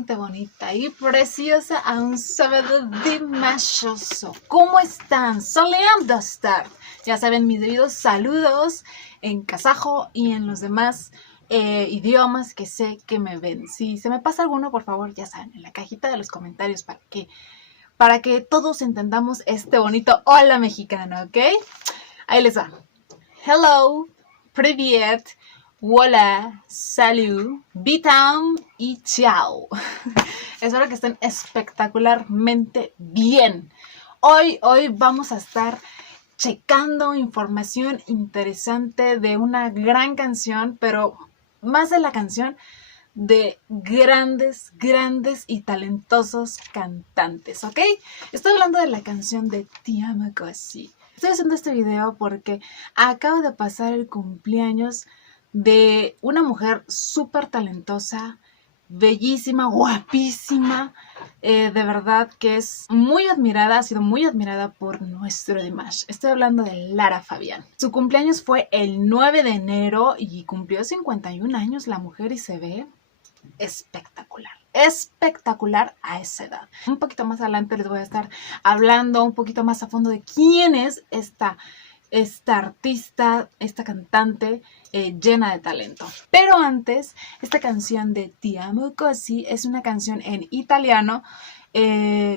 gente bonita y preciosa a un sábado dimashoso. ¿Cómo están? Soleando estar. Ya saben, mis debidos saludos en kazajo y en los demás idiomas que sé que me ven. Si se me pasa alguno, por favor, ya saben, en la cajita de los comentarios para que todos entendamos este bonito hola mexicano, ¿ok? Ahí les va. Hello, привет, hola, salud, bitam y chao. Espero que estén espectacularmente bien. Hoy vamos a estar checando información interesante de una gran canción, pero más de la canción, de grandes y talentosos cantantes, ¿ok? Estoy hablando de la canción de Ti amo così. Estoy haciendo este video porque acaba de pasar el cumpleaños de una mujer súper talentosa, bellísima, guapísima, de verdad que es muy admirada, ha sido muy admirada por nuestro Dimash. Estoy hablando de Lara Fabián. Su cumpleaños fue el 9 de enero y cumplió 51 años la mujer y se ve espectacular a esa edad. Un poquito más adelante les voy a estar hablando un poquito más a fondo de quién es esta artista, esta cantante llena de talento. Pero antes, esta canción de Ti amo così es una canción en italiano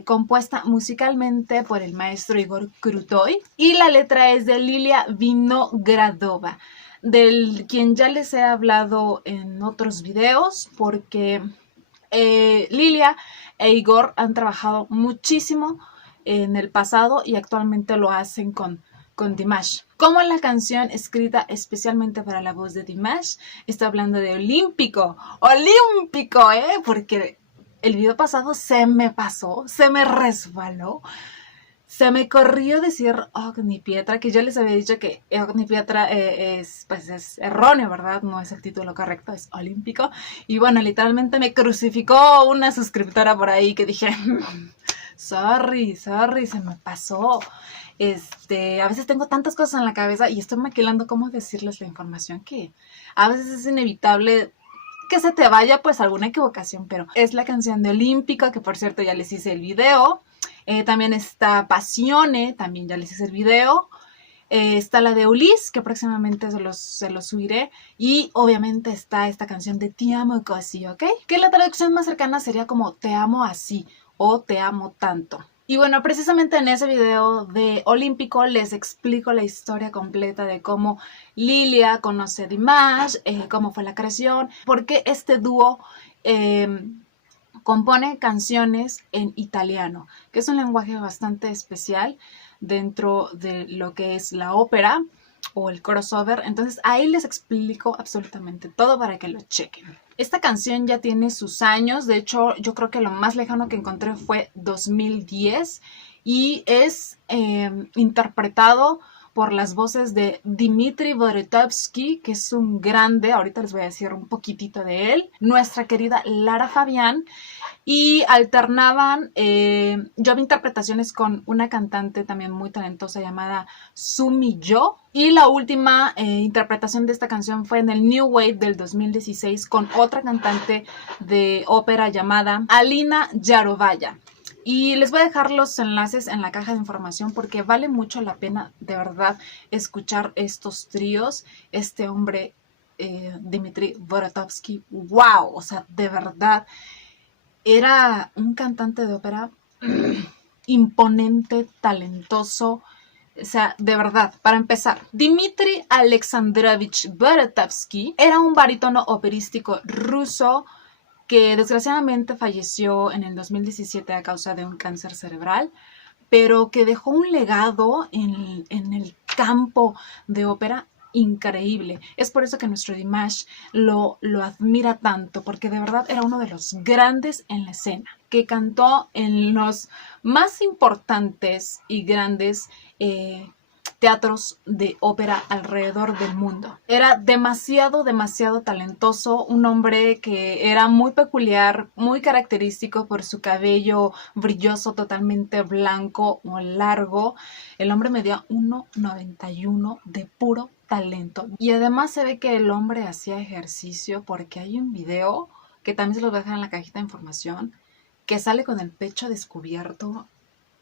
compuesta musicalmente por el maestro Igor Krutoy y la letra es de Lilia Vinogradova, del quien ya les he hablado en otros videos, porque Lilia e Igor han trabajado muchísimo en el pasado y actualmente lo hacen con Dimash. Como en la canción escrita especialmente para la voz de Dimash, está hablando de olímpico, porque el video pasado se me pasó, se me resbaló. Se me corrió decir Ognipietra, que yo les había dicho que Ognipietra es erróneo, ¿verdad? No es el título correcto, es olímpico. Y bueno, literalmente me crucificó una suscriptora por ahí que dije, sorry, se me pasó. A veces tengo tantas cosas en la cabeza y estoy maquilando cómo decirles la información que a veces es inevitable que se te vaya pues alguna equivocación, pero es la canción de Olímpico, que por cierto ya les hice el video. También está Passione, también ya les hice el video. Está la de Ulis, que próximamente se los subiré. Y obviamente está esta canción de Ti amo così, ¿ok? Que la traducción más cercana sería como te amo así o te amo tanto. Y bueno, precisamente en ese video de Olímpico les explico la historia completa de cómo Lilia conoce a Dimash, cómo fue la creación, por qué este dúo compone canciones en italiano, que es un lenguaje bastante especial dentro de lo que es la ópera o el crossover. Entonces ahí les explico absolutamente todo para que lo chequen. Esta canción ya tiene sus años, de hecho yo creo que lo más lejano que encontré fue 2010 y es interpretado por las voces de Dmitry Boretovsky, que es un grande, ahorita les voy a decir un poquitito de él, nuestra querida Lara Fabián, y alternaban, yo vi interpretaciones con una cantante también muy talentosa llamada Sumi Yo, y la última interpretación de esta canción fue en el New Wave del 2016 con otra cantante de ópera llamada Alina Yarovaya. Y les voy a dejar los enlaces en la caja de información porque vale mucho la pena de verdad escuchar estos tríos. Este hombre, Dmitry Boretovsky, wow, o sea, de verdad, era un cantante de ópera imponente, talentoso. O sea, de verdad, para empezar, Dmitry Alexandrovich Boretovsky era un barítono operístico ruso que desgraciadamente falleció en el 2017 a causa de un cáncer cerebral, pero que dejó un legado en el campo de ópera increíble. Es por eso que nuestro Dimash lo admira tanto, porque de verdad era uno de los grandes en la escena, que cantó en los más importantes y grandes teatros de ópera alrededor del mundo. Era demasiado talentoso, un hombre que era muy peculiar, muy característico por su cabello brilloso, totalmente blanco o largo. El hombre medía 1,91 de puro talento. Y además se ve que el hombre hacía ejercicio porque hay un video que también se los voy a dejar en la cajita de información, que sale con el pecho descubierto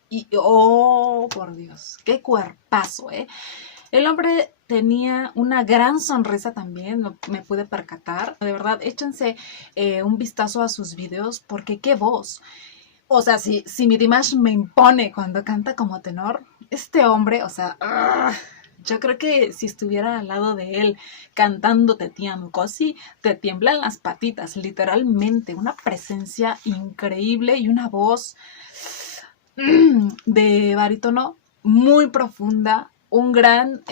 y, oh, por Dios, qué cuerpazo, ¿eh? El hombre tenía una gran sonrisa también, me pude percatar. De verdad, échense un vistazo a sus videos porque qué voz. O sea, si mi Dimash me impone cuando canta como tenor, este hombre, o sea, yo creo que si estuviera al lado de él cantando Te Ti Amo Così, te tiemblan las patitas, literalmente. Una presencia increíble y una voz de barítono muy profunda, un gran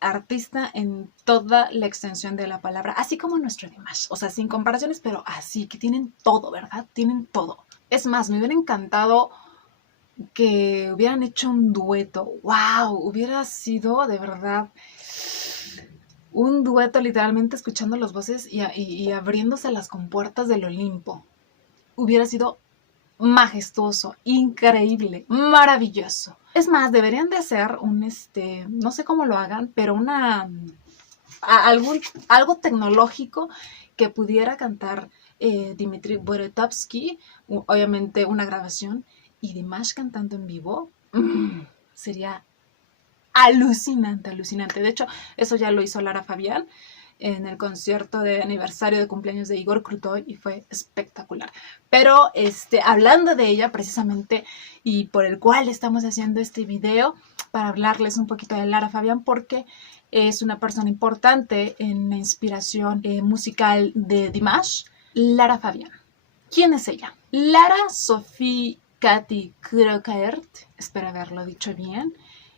artista en toda la extensión de la palabra, así como nuestro Dimash. O sea, sin comparaciones, pero así, que tienen todo, ¿verdad? Tienen todo. Es más, me hubiera encantado que hubieran hecho un dueto. ¡Wow! Hubiera sido de verdad un dueto, literalmente escuchando las voces y abriéndose las compuertas del Olimpo. Hubiera sido majestuoso, increíble, maravilloso. Es más, deberían de hacer no sé cómo lo hagan, pero algo tecnológico que pudiera cantar Dmitry Boretovsky, obviamente una grabación, y Dimash cantando en vivo, sería alucinante, alucinante. De hecho, eso ya lo hizo Lara Fabián en el concierto de aniversario de cumpleaños de Igor Krutoy y fue espectacular. Pero hablando de ella precisamente y por el cual estamos haciendo este video, para hablarles un poquito de Lara Fabián, porque es una persona importante en la inspiración musical de Dimash. Lara Fabián. ¿Quién es ella? Lara Sophie Katy Krokaert, espero haberlo dicho bien,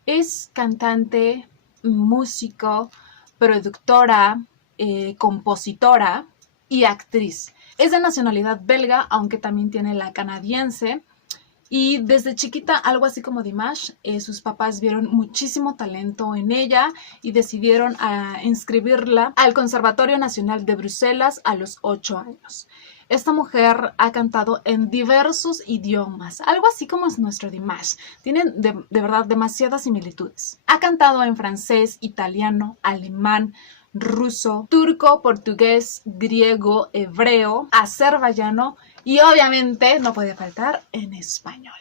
es cantante, músico, productora, compositora y actriz. Es de nacionalidad belga, aunque también tiene la canadiense. Y desde chiquita, algo así como Dimash, sus papás vieron muchísimo talento en ella y decidieron inscribirla al Conservatorio Nacional de Bruselas a los 8 años. Esta mujer ha cantado en diversos idiomas, algo así como es nuestro Dimash. Tienen de verdad demasiadas similitudes. Ha cantado en francés, italiano, alemán, ruso, turco, portugués, griego, hebreo, azerbaiyano y obviamente no puede faltar en español.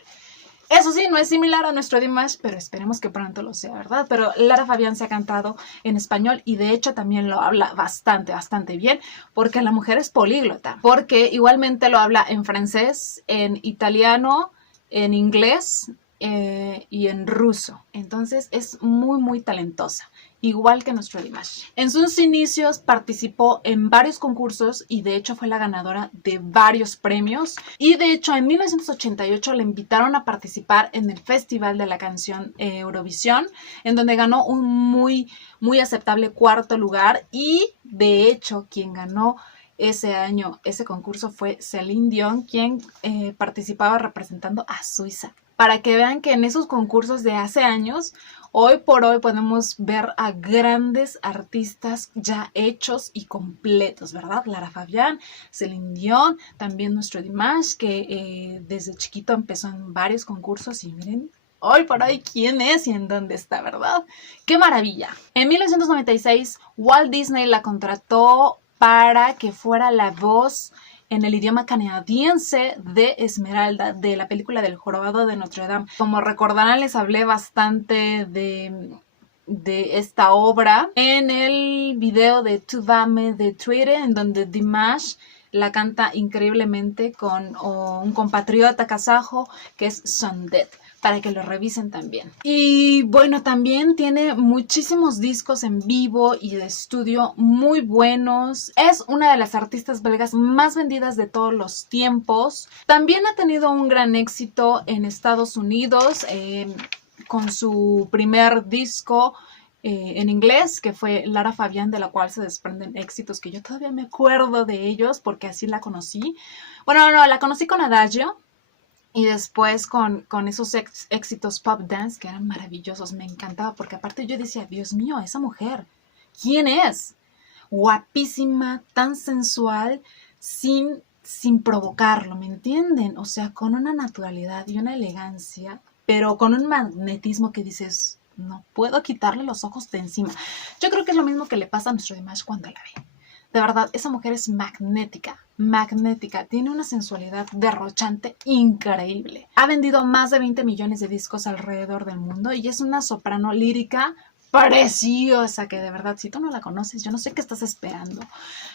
Eso sí, no es similar a nuestro Dimash, pero esperemos que pronto lo sea, ¿verdad? Pero Lara Fabián se ha cantado en español y de hecho también lo habla bastante, bastante bien, porque la mujer es políglota, porque igualmente lo habla en francés, en italiano, en inglés y en ruso. Entonces es muy, muy talentosa, igual que nuestro Dimash. En sus inicios participó en varios concursos y de hecho fue la ganadora de varios premios. Y de hecho en 1988 le invitaron a participar en el Festival de la Canción Eurovisión, en donde ganó un muy, muy aceptable cuarto lugar. Y de hecho quien ganó ese año ese concurso fue Celine Dion, quien participaba representando a Suiza. Para que vean que en esos concursos de hace años, hoy por hoy podemos ver a grandes artistas ya hechos y completos, ¿verdad? Lara Fabián, Celine Dion, también nuestro Dimash, que desde chiquito empezó en varios concursos y miren, hoy por hoy, ¿quién es y en dónde está, verdad? ¡Qué maravilla! En 1996, Walt Disney la contrató para que fuera la voz en el idioma canadiense de Esmeralda, de la película del Jorobado de Notre Dame. Como recordarán, les hablé bastante de esta obra en el video de Tu vas me détruire, en donde Dimash la canta increíblemente con un compatriota kazajo que es Sondet, para que lo revisen también. Y bueno, también tiene muchísimos discos en vivo y de estudio muy buenos. Es una de las artistas belgas más vendidas de todos los tiempos. También ha tenido un gran éxito en Estados Unidos con su primer disco en inglés, que fue Lara Fabián, de la cual se desprenden éxitos que yo todavía me acuerdo de ellos porque así la conocí. Bueno, no, la conocí con Adagio. Y después con esos éxitos pop dance que eran maravillosos, me encantaba, porque aparte yo decía, Dios mío, esa mujer, ¿quién es? Guapísima, tan sensual, sin provocarlo, ¿me entienden? O sea, con una naturalidad y una elegancia, pero con un magnetismo que dices, no puedo quitarle los ojos de encima. Yo creo que es lo mismo que le pasa a nuestro Dimash cuando la ve. De verdad, esa mujer es magnética, magnética. Tiene una sensualidad derrochante increíble. Ha vendido más de 20 millones de discos alrededor del mundo y es una soprano lírica preciosa que de verdad, si tú no la conoces, yo no sé qué estás esperando.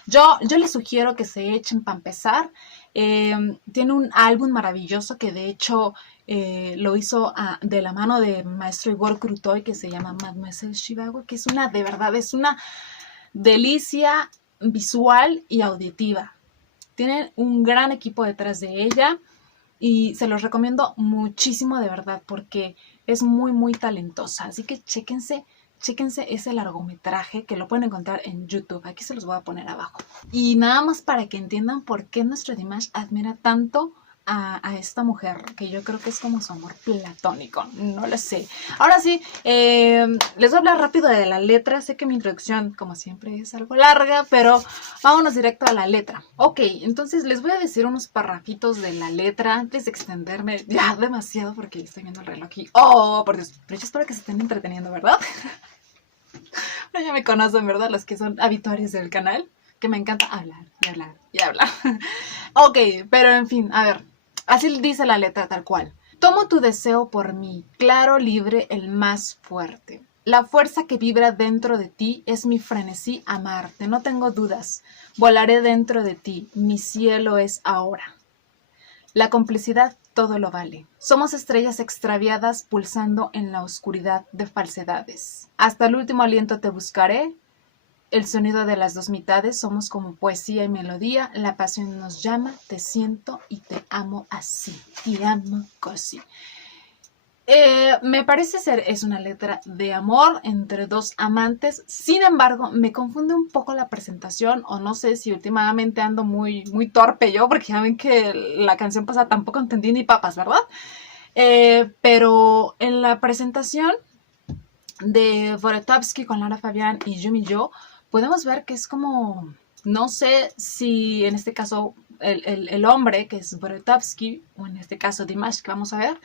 Yo les sugiero que se echen para empezar. Tiene un álbum maravilloso que de hecho lo hizo de la mano de maestro Igor Krutoy, que se llama Mademoiselle Zhivago, que es una, de verdad, es una delicia visual y auditiva. Tienen un gran equipo detrás de ella y se los recomiendo muchísimo de verdad porque es muy muy talentosa. Así que chéquense ese largometraje que lo pueden encontrar en YouTube. Aquí se los voy a poner abajo. Y nada más para que entiendan por qué nuestro Dimash admira tanto a esta mujer, que yo creo que es como su amor platónico, no lo sé. Ahora sí, les voy a hablar rápido de la letra. Sé que mi introducción, como siempre, es algo larga, pero vámonos directo a la letra. Ok, entonces les voy a decir unos parrafitos de la letra antes de extenderme ya demasiado, porque estoy viendo el reloj y ¡oh, por Dios! Pero yo espero que se estén entreteniendo, ¿verdad? Bueno, ya me conocen, ¿verdad? Los que son habituarios del canal, que me encanta hablar y hablar y hablar. Ok, pero en fin, a ver. Así dice la letra tal cual. Tomo tu deseo por mí, claro, libre, el más fuerte. La fuerza que vibra dentro de ti es mi frenesí amarte. No tengo dudas. Volaré dentro de ti. Mi cielo es ahora. La complicidad todo lo vale. Somos estrellas extraviadas pulsando en la oscuridad de falsedades. Hasta el último aliento te buscaré. El sonido de las dos mitades, somos como poesía y melodía, la pasión nos llama, te siento y te amo así, te amo così. Me parece ser, es una letra de amor entre dos amantes, sin embargo, me confunde un poco la presentación, o no sé si últimamente ando muy torpe yo, porque ya ven que la canción pasada tampoco entendí ni papas, ¿verdad? Pero en la presentación de Borotovsky con Lara Fabián y Yumi Yo, podemos ver que es como, no sé si en este caso el hombre, que es Borotovsky, o en este caso Dimash, que vamos a ver,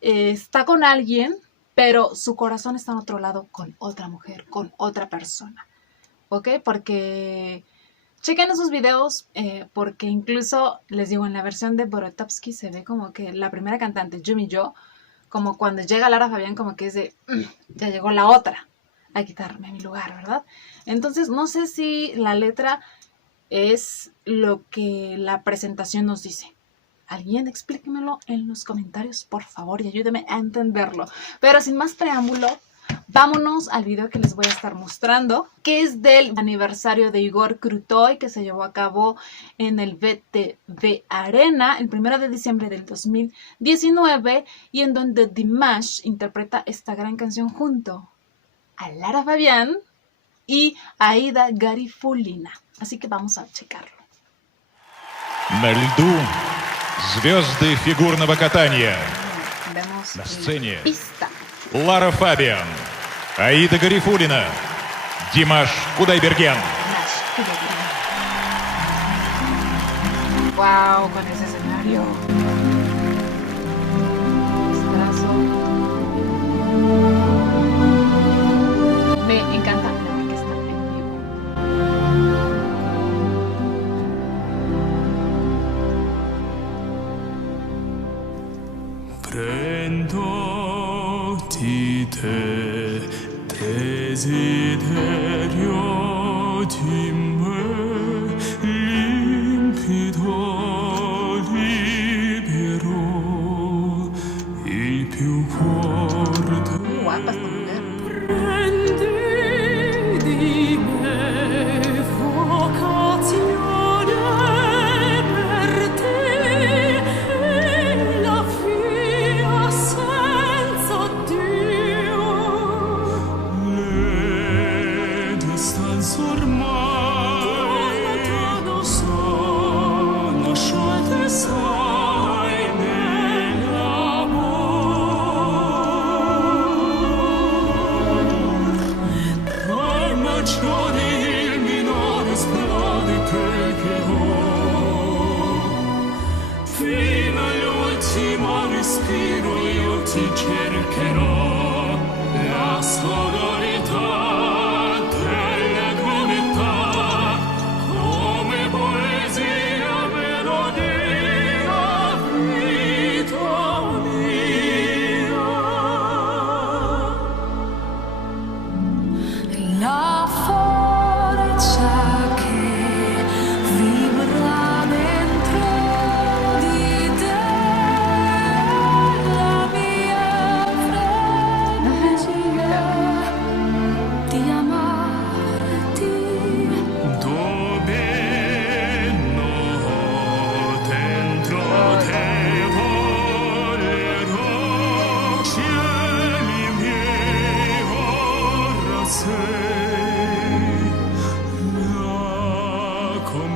está con alguien, pero su corazón está en otro lado con otra mujer, con otra persona. ¿Ok? Porque chequen esos videos, porque incluso, les digo, en la versión de Borotovsky se ve como que la primera cantante, Yumi Yo, como cuando llega Lara Fabián, como que es de, ya llegó la otra a quitarme mi lugar, ¿verdad? Entonces, no sé si la letra es lo que la presentación nos dice. Alguien explíquemelo en los comentarios, por favor, y ayúdeme a entenderlo. Pero sin más preámbulo, vámonos al video que les voy a estar mostrando, que es del aniversario de Igor Krutoy, que se llevó a cabo en el VTV Arena el 1 de diciembre del 2019, y en donde Dimash interpreta esta gran canción junto a Lara Fabián y Aida Garifulina. Así que vamos a checarlo. На льду звезды фигурного катания. Vemos На сцене pista. Лара Фабиан, Аида Гарифуллина, Димаш Кудайберген. Wow, con ese escenario. Pistazo. Me encanta la orquesta en vivo. Prendo di te desiderio di me limpido libero il più forte. Guapa esta mujer. Prendi di me vocazione per te e la via senza Dio. Le distanze ormai sono sciolte, sai, nell'amor. Promozioni il minore esplode quel che ho. Fino all'ultimo respiro io ti cercherò. La sonorità delle comunità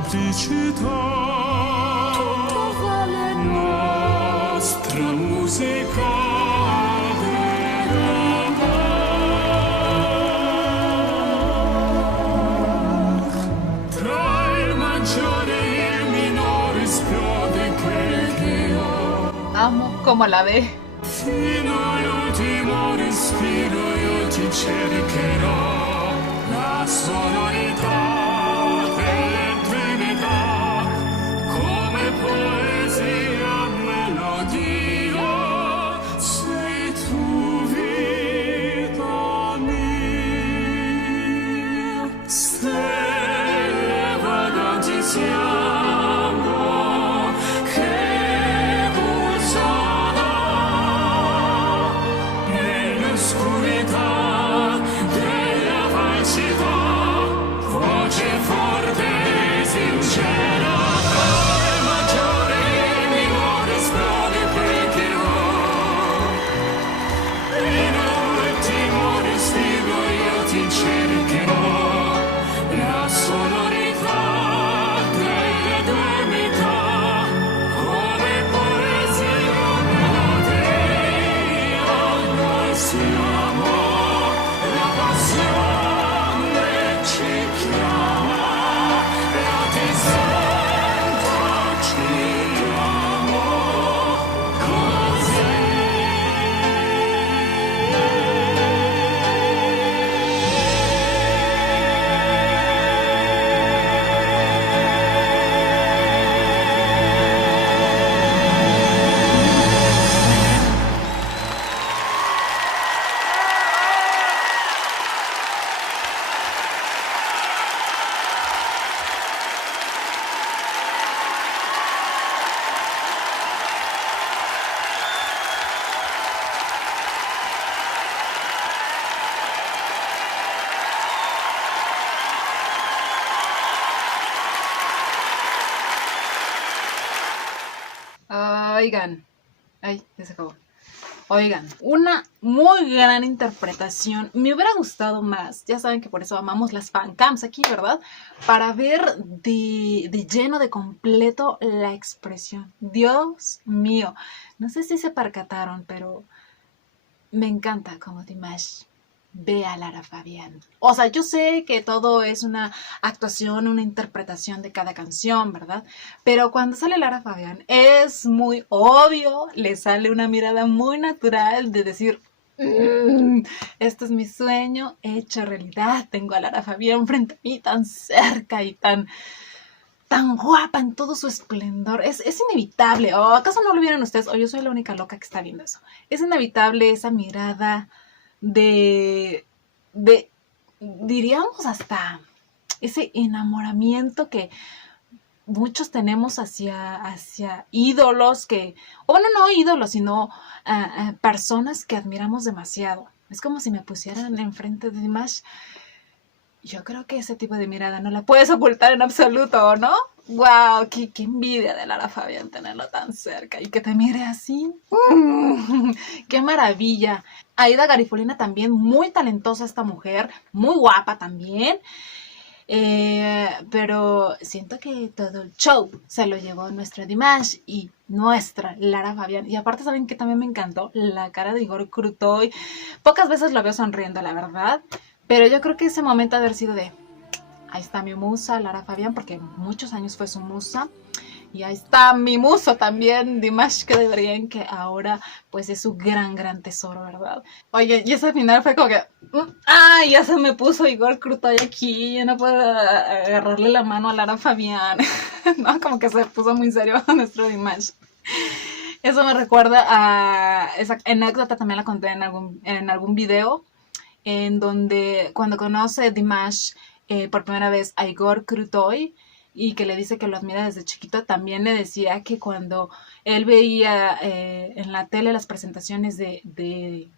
semplicità. Tutto vale nostra musica. Tra il maggiore e il minore esplode quel che ho. Amo como la ve. Fino all'ultimo respiro io ti cercherò, la sonorità delle tue unità, come poesia, melodia, sei tu vita mia. Stelle vaganti siamo, che pulsano nell'oscurità della falsità, voce forte e sincera. Il maggiore e il minore esplode quel che ho. Fino all'ultimo respiro io ti cercherò, la sonorità delle due metà, come poesia, melodia. Noi siamo la passione ci chiama, la ti sento ci amo così. Oigan, ay, ya se acabó. Oigan, una muy gran interpretación. Me hubiera gustado más. Ya saben que por eso amamos las fancams aquí, ¿verdad? Para ver de lleno, de completo la expresión. Dios mío. No sé si se percataron, pero me encanta como Dimash ve a Lara Fabián. O sea, yo sé que todo es una actuación, una interpretación de cada canción, ¿verdad? Pero cuando sale Lara Fabián es muy obvio, le sale una mirada muy natural de decir, este es mi sueño hecho realidad. Tengo a Lara Fabián frente a mí tan cerca y tan guapa en todo su esplendor. Es inevitable. ¿O acaso no lo vieron ustedes? O yo soy la única loca que está viendo eso. Es inevitable esa mirada de diríamos hasta ese enamoramiento que muchos tenemos hacia ídolos que, o bueno, no ídolos, sino personas que admiramos demasiado. Es como si me pusieran enfrente de Dimash. Yo creo que ese tipo de mirada no la puedes ocultar en absoluto, ¿no? ¡Wow! ¡Qué envidia de Lara Fabián tenerlo tan cerca y que te mire así! ¡Qué maravilla! Aida Garifullina también, muy talentosa esta mujer, muy guapa también. Pero siento que todo el show se lo llevó nuestra Dimash y nuestra Lara Fabián. Y aparte, ¿saben qué también me encantó? La cara de Igor Krutoy. Pocas veces lo veo sonriendo, la verdad. Pero yo creo que ese momento ha de haber sido de... Ahí está mi musa, Lara Fabián, porque muchos años fue su musa. Y ahí está mi muso también, Dimash Kudaibergen, que ahora pues es su gran tesoro, ¿verdad? Oye, y ese final fue como que... ¡Ay! Ya se me puso Igor Krutoy aquí, yo no puedo agarrarle la mano a Lara Fabián. No, como que se puso muy serio nuestro Dimash. Eso me recuerda a... Esa anécdota también la conté en algún video, en donde cuando conoce Dimash por primera vez a Igor Krutoy y que le dice que lo admira desde chiquito, también le decía que cuando él veía en la tele las presentaciones de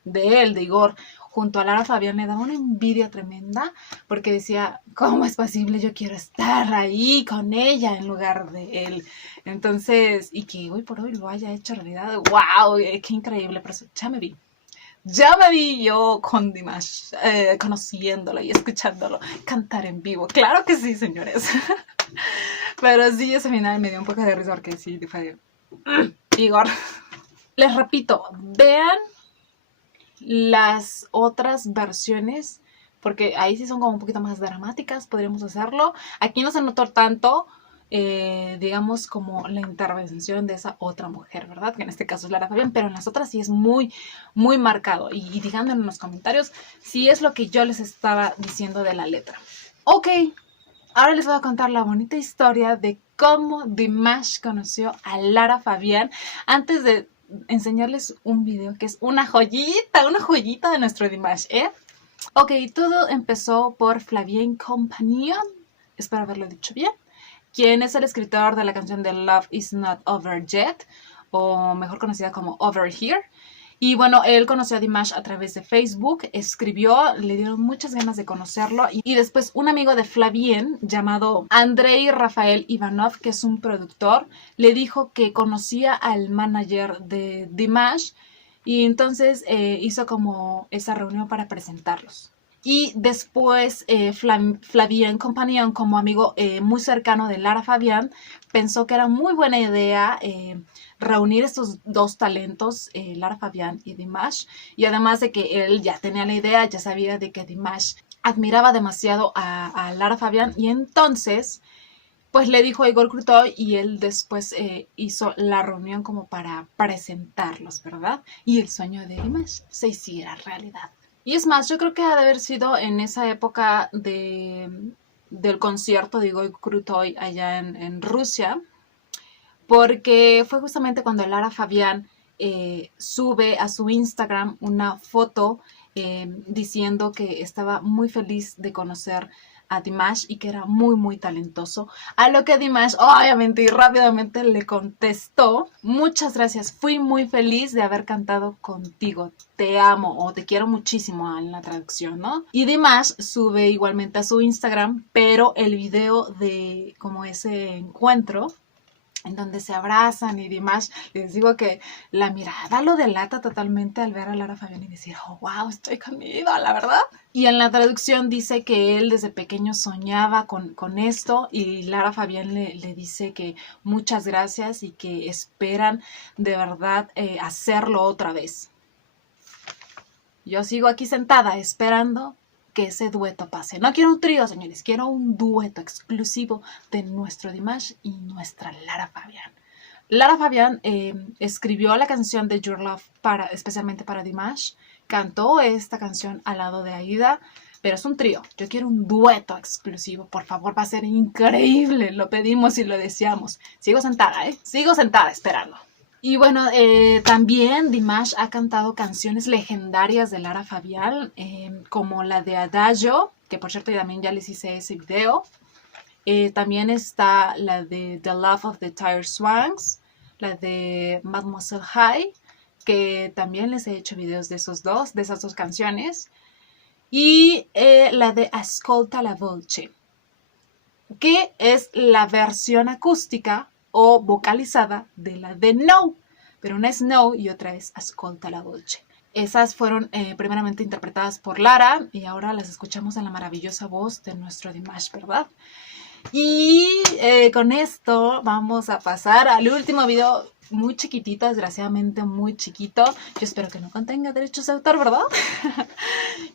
Igor, junto a Lara Fabián, le daba una envidia tremenda porque decía, ¿cómo es posible? Yo quiero estar ahí con ella en lugar de él. Entonces, y que hoy por hoy lo haya hecho realidad, ¡wow! ¡Qué increíble! Pero eso, ya me vi yo con Dimash, conociéndolo y escuchándolo cantar en vivo. Claro que sí, señores. Pero sí, ese final me dio un poco de risa porque sí, fue de... Igor. Les repito, vean las otras versiones, porque ahí sí son como un poquito más dramáticas, podríamos hacerlo. Aquí no se notó tanto, digamos, como la intervención de esa otra mujer, ¿verdad? Que en este caso es Lara Fabián, pero en las otras sí es muy, muy marcado. Y díganme en los comentarios si es lo que yo les estaba diciendo de la letra. Ok, ahora les voy a contar la bonita historia de cómo Dimash conoció a Lara Fabián. Antes de enseñarles un video que es una joyita de nuestro Dimash, ¿eh? Ok, todo empezó por Flavien Compagnon, espero haberlo dicho bien, quien es el escritor de la canción de Love Is Not Over Yet, o mejor conocida como Over Here. Y bueno, él conoció a Dimash a través de Facebook, escribió, le dieron muchas ganas de conocerlo. Y después un amigo de Flavien, llamado Andrei Rafael Ivanov, que es un productor, le dijo que conocía al manager de Dimash. Y entonces hizo como esa reunión para presentarlos. Y después Flavien Compagnon, como amigo muy cercano de Lara Fabián, pensó que era muy buena idea reunir estos dos talentos, Lara Fabián y Dimash. Y además de que él ya tenía la idea, ya sabía de que Dimash admiraba demasiado a Lara Fabián. Y entonces, pues le dijo a Igor Krutoy y él después hizo la reunión como para presentarlos, ¿verdad? Y el sueño de Dimash se hiciera realidad. Y es más, yo creo que ha de haber sido en esa época del concierto de Igor Krutoy allá en Rusia, porque fue justamente cuando Lara Fabián sube a su Instagram una foto diciendo que estaba muy feliz de conocer a Dimash y que era muy, muy talentoso. A lo que Dimash, obviamente y rápidamente, le contestó: muchas gracias, fui muy feliz de haber cantado contigo, te amo o te quiero muchísimo en la traducción, ¿no? Y Dimash sube igualmente a su Instagram, pero el video de como ese encuentro en donde se abrazan y Dimash, les digo que la mirada lo delata totalmente al ver a Lara Fabián y decir, oh, wow, estoy con mi ídola, ¿verdad? Y en la traducción dice que él desde pequeño soñaba con esto y Lara Fabián le dice que muchas gracias y que esperan de verdad hacerlo otra vez. Yo sigo aquí sentada esperando que ese dueto pase. No quiero un trío, señores, quiero un dueto exclusivo de nuestro Dimash y nuestra Lara Fabián. Lara Fabián escribió la canción de Your Love especialmente para Dimash, cantó esta canción al lado de Aida, pero es un trío. Yo quiero un dueto exclusivo, por favor, va a ser increíble, lo pedimos y lo deseamos. Sigo sentada, sigo sentada esperando. Y bueno, también Dimash ha cantado canciones legendarias de Lara Fabián, como la de Adagio, que por cierto también ya les hice ese video. También está la de The Love of the Tired Swans, la de Mademoiselle High, que también les he hecho videos de esas dos canciones. Y la de Ascolta la Voce, que es la versión acústica o vocalizada de la de No, pero una es No y otra es Ascolta la Voce. Esas fueron primeramente interpretadas por Lara y ahora las escuchamos en la maravillosa voz de nuestro Dimash, ¿verdad? Y con esto vamos a pasar al último video, muy chiquitito, desgraciadamente muy chiquito. Yo espero que no contenga derechos de autor, ¿verdad?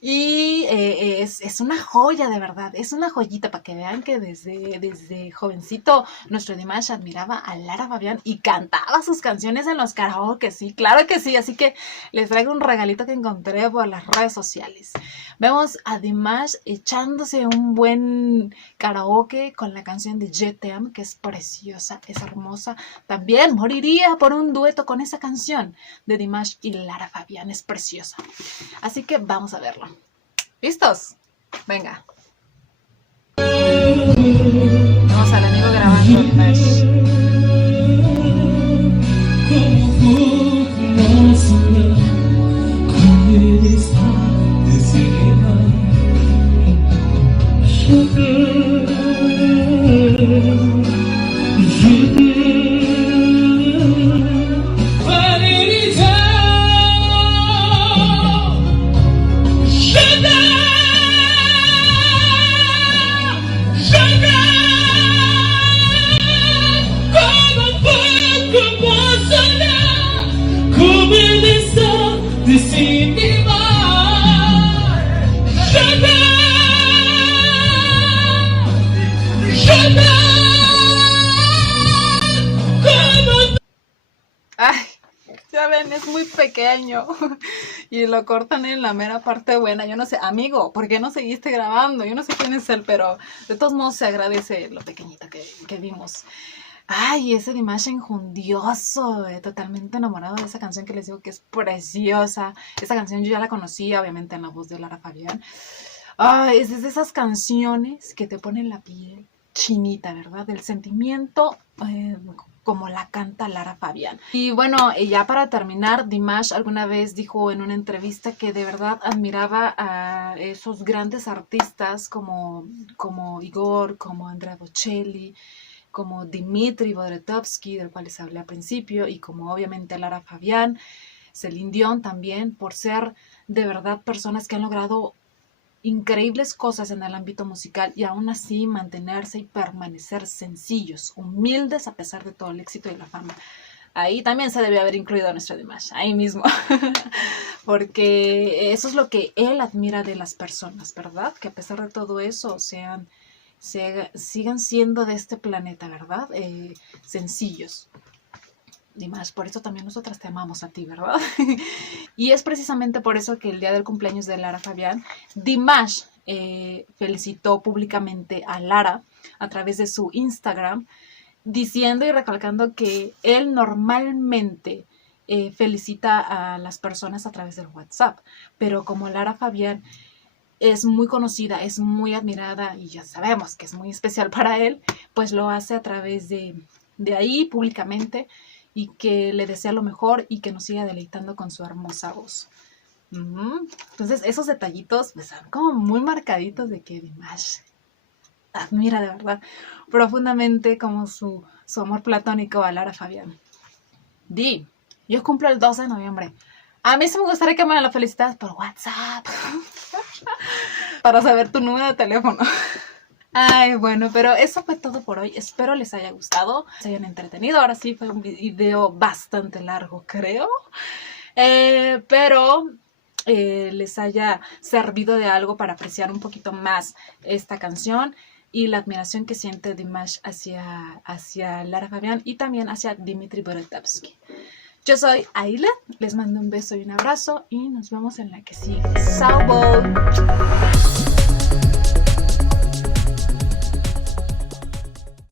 Y es una joya, de verdad. Es una joyita para que vean que desde jovencito nuestro Dimash admiraba a Lara Fabián y cantaba sus canciones en los karaoke, sí, claro que sí. Así que les traigo un regalito que encontré por las redes sociales. Vemos a Dimash echándose un buen karaoke con la canción de Je t'aime, que es preciosa, es hermosa. También moriría por un dueto con esa canción de Dimash y Lara Fabián, es preciosa. Así que vamos a verlo. ¿Listos? Venga. Vamos al amigo grabando Dimash. pequeño y lo cortan en la mera parte buena. Yo no sé, amigo, ¿por qué no seguiste grabando? Yo no sé quién es él, pero de todos modos se agradece lo pequeñito que vimos. Ay, ese Dimash enjundioso, totalmente enamorado de esa canción que les digo que es preciosa. Esa canción yo ya la conocía, obviamente en la voz de Lara Fabián. Ay, es de esas canciones que te ponen la piel chinita, ¿verdad? Del sentimiento, como la canta Lara Fabián. Y bueno, ya para terminar, Dimash alguna vez dijo en una entrevista que de verdad admiraba a esos grandes artistas como Igor, como Andrea Bocelli, como Dmitry Bodretovsky, del cual les hablé al principio, y como obviamente Lara Fabián, Celine Dion también, por ser de verdad personas que han logrado increíbles cosas en el ámbito musical y aún así mantenerse y permanecer sencillos, humildes a pesar de todo el éxito y la fama. Ahí también se debe haber incluido a nuestro Dimash, ahí mismo, porque eso es lo que él admira de las personas, ¿verdad? Que a pesar de todo eso sigan siendo de este planeta, ¿verdad? Sencillos. Dimash, por eso también nosotras te amamos a ti, ¿verdad? Y es precisamente por eso que el día del cumpleaños de Lara Fabián, Dimash felicitó públicamente a Lara a través de su Instagram, diciendo y recalcando que él normalmente felicita a las personas a través del WhatsApp, pero como Lara Fabián es muy conocida, es muy admirada y ya sabemos que es muy especial para él, pues lo hace a través de ahí públicamente y que le desea lo mejor y que nos siga deleitando con su hermosa voz. Entonces esos detallitos pues, son como muy marcaditos de que Dimash admira de verdad profundamente como su amor platónico a Lara Fabián. Yo cumplo el 12 de noviembre. A mí sí me gustaría que me lo felicitas por WhatsApp. Para saber tu número de teléfono. Ay, bueno, pero eso fue todo por hoy. Espero les haya gustado, se hayan entretenido. Ahora sí fue un video bastante largo, creo. Pero les haya servido de algo para apreciar un poquito más esta canción y la admiración que siente Dimash hacia Lara Fabián y también hacia Dmitry Bodretovsky. Yo soy Aile, les mando un beso y un abrazo y nos vemos en la que sigue. ¡Salvo!